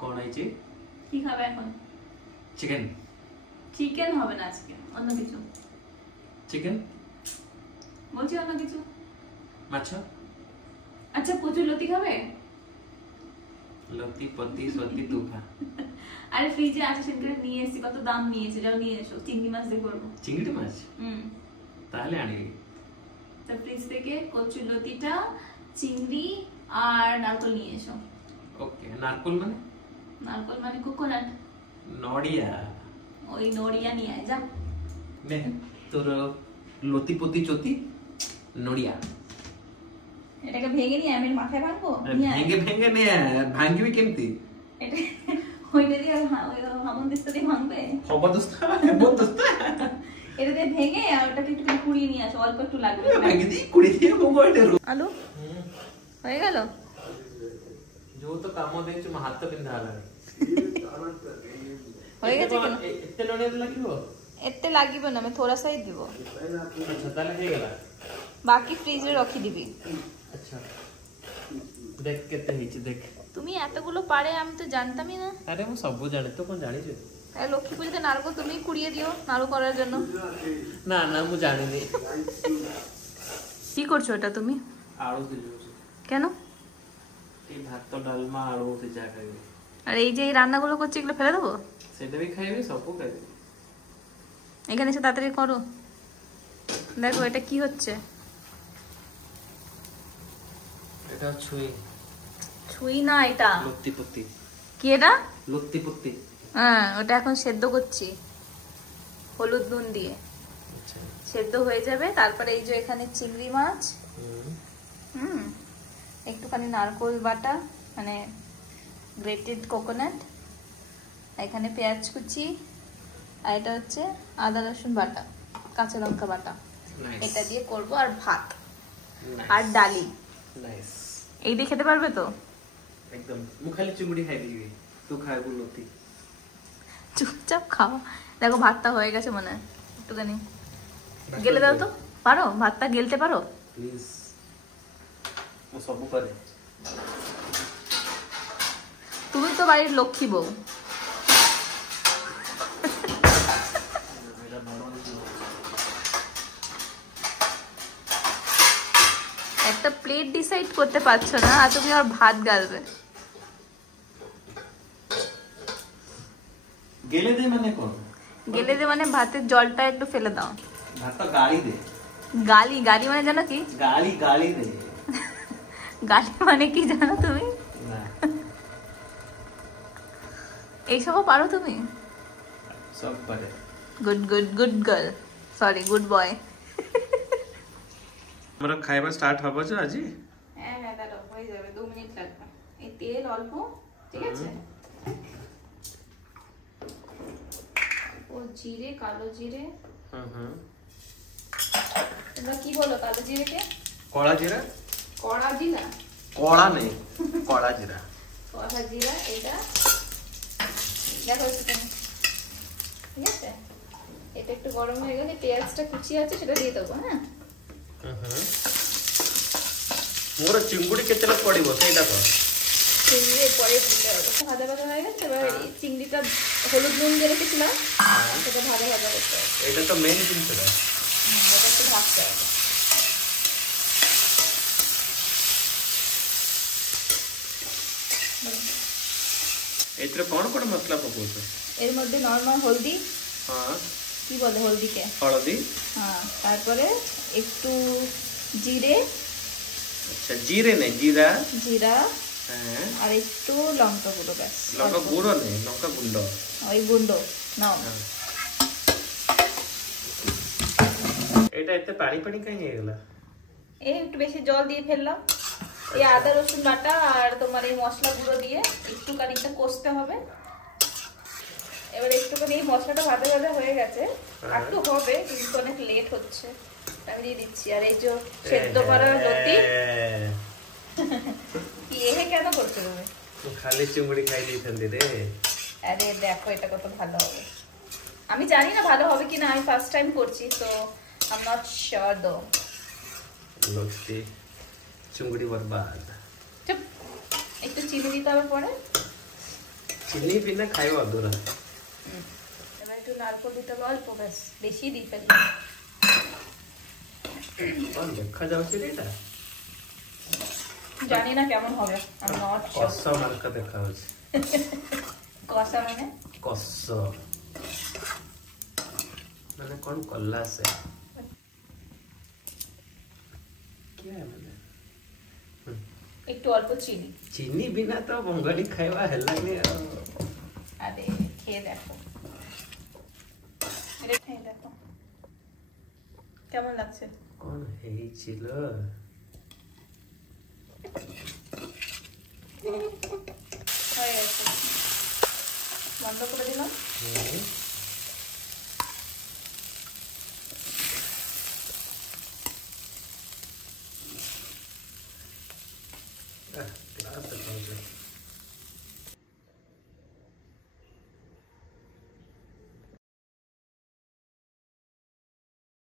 কোন হয়েছে? কি খাবে এখন? চিকেন। চিকেন হবে না আজকে, অন্য কিছু। চিকেন বলছি অন্য কিছু। মাছ। আচ্ছা কচুর লতি খাবে? লতি পতি সতি তু খা। আরে ফ্রিজে আছে, সেদিন নিয়ে এসেছি, কত দাম নিয়েছে, যাও নিয়ে এসো। চিংড়ি মাছ দিয়ে করবো। চিংড়ি মাছ? তাহলে আনিবি। তো ফ্রিজ থেকে কচুর লতিটা, চিংড়ি আর নারকল নিয়ে এসো। ওকে। নারকল মানে? নারকল মানে কোকোনাট। নড়িয়া। ওই নড়িয়া নিয়ে আয়, যা। নে তোর লতি পতি চতি নড়িয়া। এটাকে ভেঙে নিয়ে আমি মাথায় ভাঙবো? ভেঙে ভেঙে নে, ভাঙবি কেমতি? এটা ওইটা দিয়ে হামনদিস্তা দিয়ে ভাঙবে? খবরদস্তা খবরদস্তা। এটা দিয়ে ভেঙে আর ওটাকে একটু কুড়িয়ে নিয়ে আসো, অল্প একটু লাগবে। ভেঙে দি কুড়ি দিয়ে মোবাইলটা আলু হয়ে গেল। जो तो काम देछु हाथ बिंधा हला হয়ে গেছে কেন? এতে লড়ে লাগিবো? এতে লাগিব না, আমি থোড়া সাই দিব। আচ্ছা তাহলে হয়ে গেল। বাকি ফ্রিজে রাখি দিবি। আচ্ছা দেখ কেতে হইছে দেখ। তুমি এতগুলো পারে, আমি তো জানতামই না। আরে আমি সব জানি, তো কোন জানিছ? এই লক্ষ্মী পূজাতে নারকল তুমি কুড়িয়ে দিও নাড়ু করার জন্য। না না আমি জানি নি। কি করছো এটা তুমি? আলু দিলুছি। কেন? এই ভাত তো ডালমা আলু সিজা খাইবে। আর এই যে এই রান্নাগুলো করছি, এগুলো ফেলে দেবো? সেটা भी খাইবে, সবও খাইবে। এখানে এসে তাড়াতাড়ি করো। দেখো এটা কি হচ্ছে। এটা ছুই। ছুই না, এটা লত্তি পত্তি। কি এটা? লত্তি পত্তি। হ্যাঁ, ওটা এখন সেদ্ধ করছি হলুদ নুন দিয়ে। আচ্ছা সেদ্ধ হয়ে যাবে, তারপরে এই যে এখানে চিংড়ি মাছ, একটুখানি নারকোল বাটা মানে গ্রেটেড কোকোনাট, এখানে পেঁয়াজ কুচি, আর এটা হচ্ছে আদা রসুন বাটা, কাঁচা লঙ্কা বাটা। এটা দিয়ে করব, আর ভাত আর ডালি। নাইস। এই দিয়ে খেতে পারবে তো? একদম। মুখালি চিংড়ি খাই দিবি, তো খাইবো লতি। চুপচাপ খাও। দেখো ভাতটা হয়ে গেছে মনে হয়, একটুখানি গেলে দাও তো। পারো ভাতটা গেলতে পারো? প্লিজ। ও সব করে। তুমি তো বাড়ির লক্ষ্মী বউ। একটা প্লেট ডিসাইড করতে পারছো না, আর তুমি আর ভাত গালবে। গেলে দে মানে কোন? গেলে দে মানে ভাতের জলটা একটু ফেলে দাও। ভাতটা গালি দে। গালি? গালি মানে জানো কি? গালি গালি দে। গালি মানে কি জানো তুমি? না। এইসবও পারো তুমি? সব পারে। Good good good girl, sorry good boy. আমরা খাইবা স্টার্ট হবে যে আজি? হ্যাঁ হ্যাঁ দাঁড়াও, হয়ে যাবে, 2 মিনিট লাগবে। এই তেল অল্প, ঠিক আছে? ও জিরে, কালো জিরে। তোমরা কি বলো কালো জিরেকে? কড়া জিরা। কড়া জিরা? কড়া নেই, কড়া জিরা। কড়া জিরা, এটা দেখো তুমি, ঠিক আছে? এটা একটু গরম হয়ে গেলে পেঁয়াজটা কুচি আছে সেটা দিয়ে দেবো। হ্যাঁ মোর চিংড়ি কেতলে পড়িব সেইটা তো? চিংড়ি পরে দিতে হবে। ভাজা ভাজা হয়ে গেছে, এবার চিংড়িটা হলুদ নুন দিয়ে রেখেছিলাম, সেটা ভাজা ভাজা করতে হবে। এটা তো মেইন জিনিসটা। এটা একটু ভাজতে হবে। এতে কোন কোন মশলা পকাউছ? এর মধ্যে নরমাল হলদি। হ্যাঁ কি বলে হলদিকে? হলদি। হ্যাঁ, তারপরে একটু জিরে। আচ্ছা জিরে নেই, জিরা। জিরা, হ্যাঁ, আর একটু লঙ্কা গুঁড়ো, ব্যাস। লঙ্কা গুঁড়ো নেই, লঙ্কা গুন্ড। ওই গুঁড়ো নাও। এটা এতে পানি পানি কাই হয়ে গেল? এই একটু বেশি জল দিয়ে ফেললাম। এই আদা রসুন বাটা আর তোমার এই মশলা গুঁড়ো দিয়ে একটু খানিকটা কষতে হবে। এবার একটুখানি এই মশলাটা ভাজা ভাজা হয়ে গেছে, একটু হবে কিন্তু অনেক লেট হচ্ছে, আমি দিয়ে দিচ্ছি। আর এই যে সেদ্ধ করা লতি। কি এহে কেন করছো তুমি? খালি চিংড়ি খাই দিয়েছেন রে। আরে দেখো এটা কত ভালো হবে। আমি জানি না ভালো হবে কিনা, আমি ফার্স্ট টাইম করছি, তো আই এম নট শিওর দো। লতি চিংড়ি বরবাদ। চুপ, একটু চিনি দিতে হবে পরে। চিনি বিনা খাইবা অধুরা। এবার একটু নারকোল দিতে হবে অল্প, ব্যাস বেশি দিয়ে ফেললাম। কন দেখা যাচ্ছে রে এটা? জানি না কেমন হবে, আমি নট শিওর। কষা মার্কা দেখা হচ্ছে। কষা মানে? কষ মানে কোন কল্লা আছে কি মানে? একটু অল্প চিনি। চিনি বিনা তো বঙ্গালী খাইবা হেলানি। আরে খেয়ে দেখো, এটা খেয়ে দেখো কেমন লাগছে। কোন হয়েছিল? হয়ে গেছে, বন্ধ করে দিলাম।